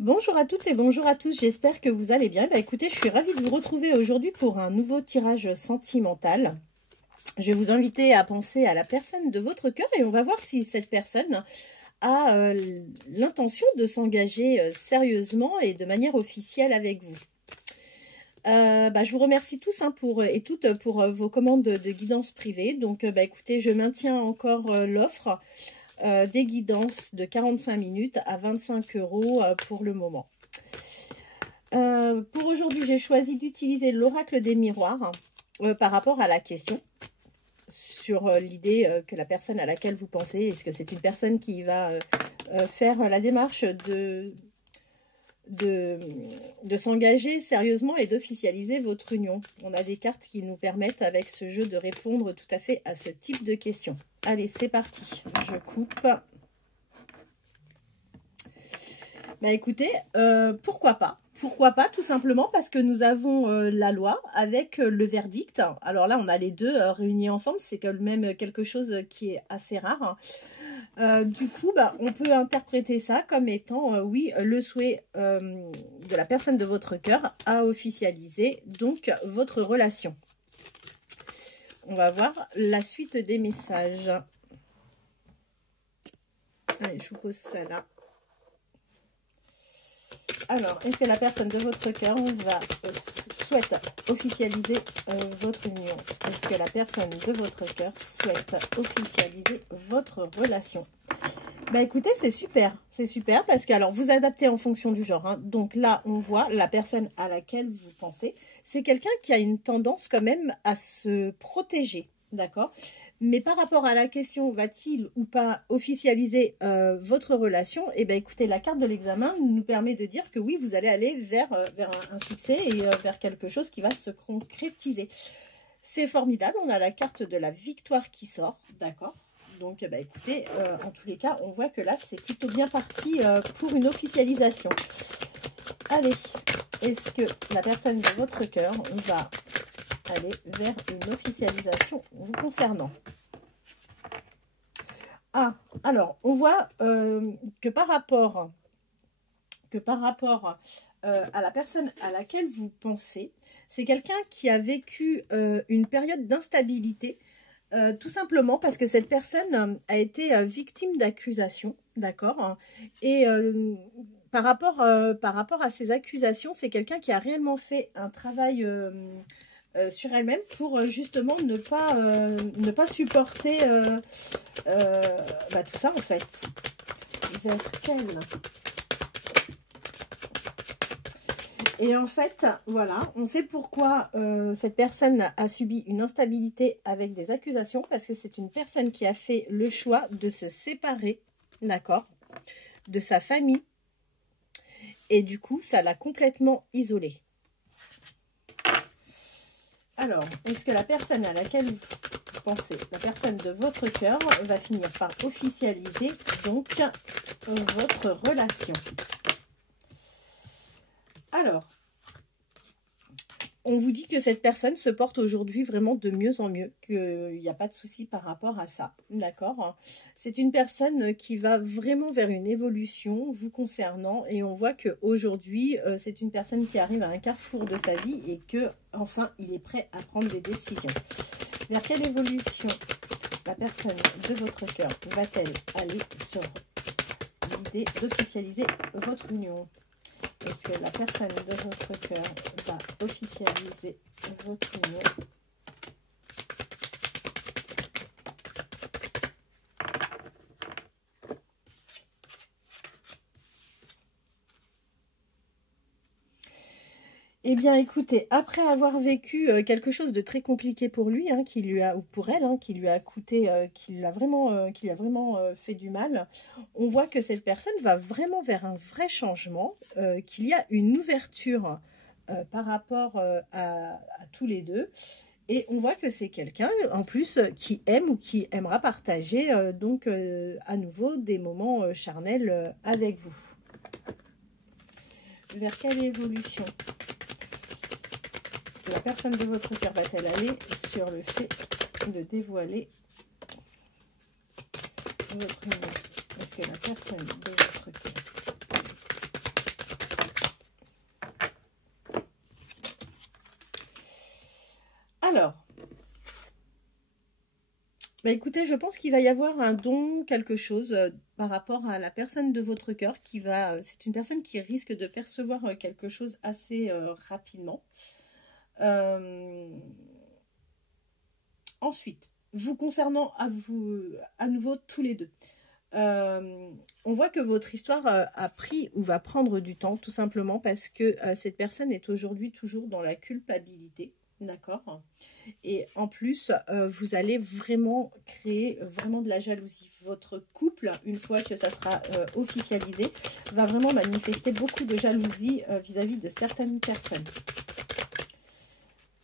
Bonjour à toutes et bonjour à tous, j'espère que vous allez bien. Écoutez, je suis ravie de vous retrouver aujourd'hui pour un nouveau tirage sentimental. Je vais vous inviter à penser à la personne de votre cœur et on va voir si cette personne a l'intention de s'engager sérieusement et de manière officielle avec vous. Je vous remercie tous et toutes pour vos commandes de guidance privée. Donc, écoutez, je maintiens encore l'offre des guidances de 45 minutes à 25 € pour le moment. Pour aujourd'hui, j'ai choisi d'utiliser l'oracle des miroirs par rapport à la question sur l'idée que la personne à laquelle vous pensez, est-ce que c'est une personne qui va faire la démarche de s'engager sérieusement et d'officialiser votre union. On a des cartes qui nous permettent avec ce jeu de répondre tout à fait à ce type de questions. Allez, c'est parti. Je coupe. Écoutez, pourquoi pas? Pourquoi pas? Tout simplement parce que nous avons la loi avec le verdict. Alors là, on a les deux réunis ensemble. C'est quand même quelque chose qui est assez rare. Du coup, on peut interpréter ça comme étant, oui, le souhait de la personne de votre cœur à officialiser donc votre relation. On va voir la suite des messages. Allez, je vous pose ça là. Alors, est-ce que la personne de votre cœur souhaite officialiser votre union? Est-ce que la personne de votre cœur souhaite officialiser votre relation? Écoutez, c'est super parce que alors vous adaptez en fonction du genre. Donc là, on voit la personne à laquelle vous pensez. C'est quelqu'un qui a une tendance quand même à se protéger, d'accord? Mais par rapport à la question, va-t-il ou pas officialiser votre relation? Écoutez, la carte de l'examen nous permet de dire que oui, vous allez aller vers un succès et vers quelque chose qui va se concrétiser. C'est formidable, on a la carte de la victoire qui sort, d'accord? Donc, écoutez, en tous les cas, on voit que là, c'est plutôt bien parti pour une officialisation. Allez, est-ce que la personne de votre cœur va aller vers une officialisation vous concernant? Ah, alors, on voit que par rapport à la personne à laquelle vous pensez, c'est quelqu'un qui a vécu une période d'instabilité, tout simplement parce que cette personne a été victime d'accusations, d'accord? Et par rapport à ces accusations, c'est quelqu'un qui a réellement fait un travail sur elle-même pour justement ne pas supporter tout ça en fait. Vers quelle? Et en fait, voilà, on sait pourquoi cette personne a subi une instabilité avec des accusations, parce que c'est une personne qui a fait le choix de se séparer, d'accord, de sa famille, et du coup, ça l'a complètement isolée. Alors, est-ce que la personne à laquelle vous pensez, la personne de votre cœur, va finir par officialiser donc votre relation? Alors, on vous dit que cette personne se porte aujourd'hui vraiment de mieux en mieux, qu'il n'y a pas de souci par rapport à ça, d'accord? C'est une personne qui va vraiment vers une évolution vous concernant et on voit qu'aujourd'hui, c'est une personne qui arrive à un carrefour de sa vie et que enfin, il est prêt à prendre des décisions. Vers quelle évolution la personne de votre cœur va-t-elle aller sur l'idée d'officialiser votre union? Est-ce que la personne de votre cœur va officialiser votre union? Eh bien, écoutez, après avoir vécu quelque chose de très compliqué pour lui, qui lui a, ou pour elle, qui lui a coûté, qui lui a vraiment fait du mal, on voit que cette personne va vraiment vers un vrai changement, qu'il y a une ouverture par rapport à tous les deux. Et on voit que c'est quelqu'un, en plus, qui aime ou qui aimera partager donc à nouveau des moments charnels avec vous. Vers quelle évolution la personne de votre cœur va-t-elle aller sur le fait de dévoiler votre union? Est-ce que la personne de votre cœur Alors, bah écoutez, je pense qu'il va y avoir un don, quelque chose par rapport à la personne de votre cœur qui va... c'est une personne qui risque de percevoir quelque chose assez rapidement. Ensuite, vous concernant à nouveau tous les deux, on voit que votre histoire a pris ou va prendre du temps, tout simplement parce que cette personne est aujourd'hui toujours dans la culpabilité, d'accord? Et en plus, vous allez vraiment créer vraiment de la jalousie. Votre couple, une fois que ça sera officialisé, va vraiment manifester beaucoup de jalousie vis-à-vis de certaines personnes.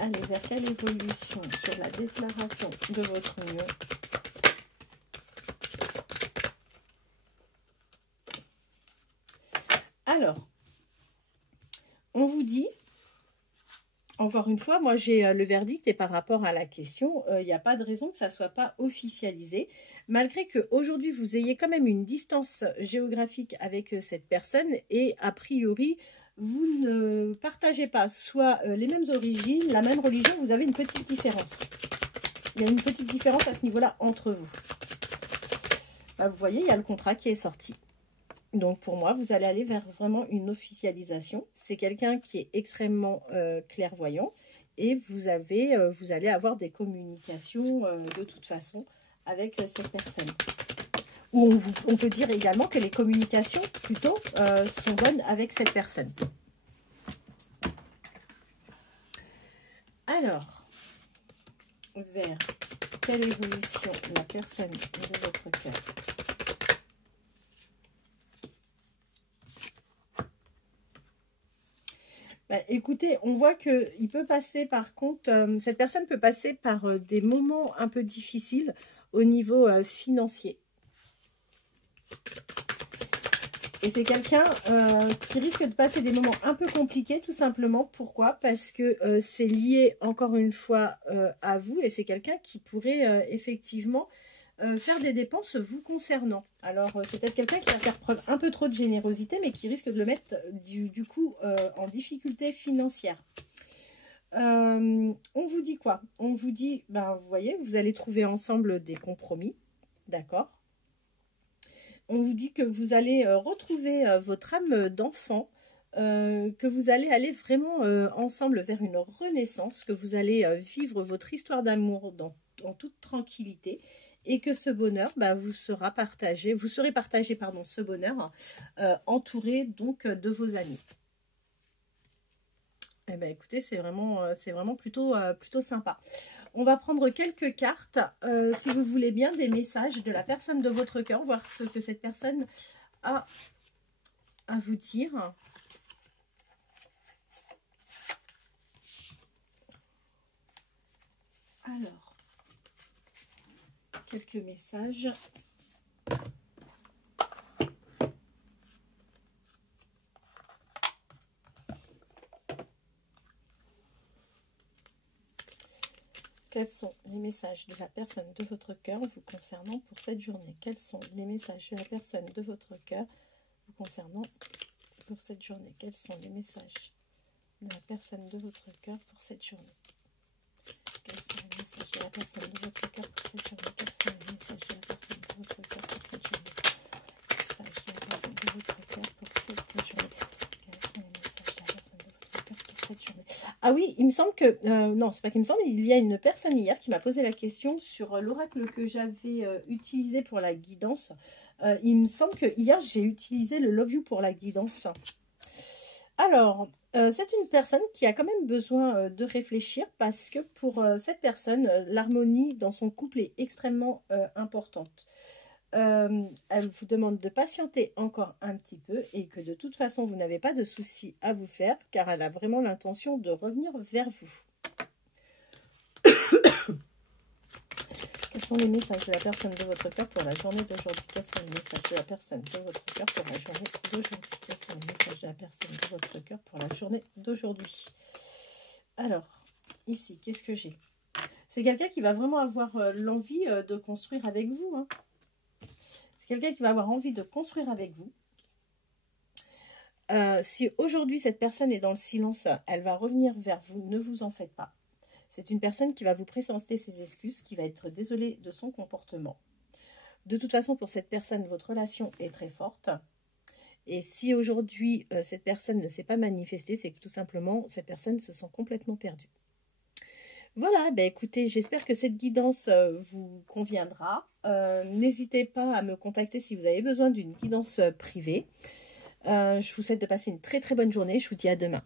Allez, vers quelle évolution sur la déclaration de votre union? Alors, on vous dit, encore une fois, moi j'ai le verdict et par rapport à la question, il n'y a pas de raison que ça ne soit pas officialisé. Malgré qu'aujourd'hui vous ayez quand même une distance géographique avec cette personne et a priori, vous ne partagez pas soit les mêmes origines, la même religion, vous avez une petite différence. Il y a une petite différence à ce niveau-là entre vous. Bah, vous voyez, il y a le contrat qui est sorti. Donc, pour moi, vous allez aller vers vraiment une officialisation. C'est quelqu'un qui est extrêmement clairvoyant et vous allez avoir des communications de toute façon avec cette personne. Ou on peut dire également que les communications, plutôt, sont bonnes avec cette personne. Alors, vers quelle évolution la personne de votre cœur? Bah, écoutez, on voit qu'il peut passer, par contre, cette personne peut passer par des moments un peu difficiles au niveau financier. Et c'est quelqu'un qui risque de passer des moments un peu compliqués, tout simplement. Pourquoi? Parce que c'est lié, encore une fois, à vous. Et c'est quelqu'un qui pourrait effectivement faire des dépenses vous concernant. Alors, c'est peut-être quelqu'un qui va faire preuve un peu trop de générosité, mais qui risque de le mettre du coup en difficulté financière. On vous dit quoi? On vous dit, ben, vous voyez, vous allez trouver ensemble des compromis, d'accord? On vous dit que vous allez retrouver votre âme d'enfant, que vous allez aller vraiment ensemble vers une renaissance, que vous allez vivre votre histoire d'amour en toute tranquillité, et que ce bonheur vous serez partagé, pardon, ce bonheur entouré donc de vos amis. Eh ben, écoutez, c'est vraiment plutôt sympa. On va prendre quelques cartes, si vous voulez bien, des messages de la personne de votre cœur, voir ce que cette personne a à vous dire. Alors, quelques messages. Quels sont les messages de la personne de votre cœur vous concernant pour cette journée? Quels sont les messages de la personne de votre cœur vous concernant pour cette journée? Quels sont les messages de la personne de votre cœur pour cette journée? Quels sont les messages de la personne de votre cœur pour cette journée? Quels sont les messages de la personne de votre cœur pour cette journée? Messages de la personne de votre cœur pour cette journée. Quels sont les messages de la personne de votre cœur pour cette journée? Ah oui, il me semble que... non, c'est pas qu'il me semble, il y a une personne hier qui m'a posé la question sur l'oracle que j'avais utilisé pour la guidance. Il me semble que hier, j'ai utilisé le Love You pour la guidance. Alors, c'est une personne qui a quand même besoin de réfléchir parce que pour cette personne, l'harmonie dans son couple est extrêmement importante. Elle vous demande de patienter encore un petit peu et que de toute façon, vous n'avez pas de soucis à vous faire car elle a vraiment l'intention de revenir vers vous. Quels sont les messages de la personne de votre cœur pour la journée d'aujourd'hui? Quels sont les messages de la personne de votre cœur pour la journée d'aujourd'hui? Quels sont les messages de la personne de votre cœur pour la journée d'aujourd'hui? Alors, ici, qu'est-ce que j'ai? C'est quelqu'un qui va vraiment avoir l'envie de construire avec vous, hein. Quelqu'un qui va avoir envie de construire avec vous. Si aujourd'hui cette personne est dans le silence, elle va revenir vers vous. Ne vous en faites pas. C'est une personne qui va vous présenter ses excuses, qui va être désolée de son comportement. De toute façon, pour cette personne, votre relation est très forte. Et si aujourd'hui, cette personne ne s'est pas manifestée, c'est que tout simplement, cette personne se sent complètement perdue. Voilà, ben écoutez, j'espère que cette guidance vous conviendra. N'hésitez pas à me contacter si vous avez besoin d'une guidance privée. Je vous souhaite de passer une très très bonne journée. Je vous dis à demain.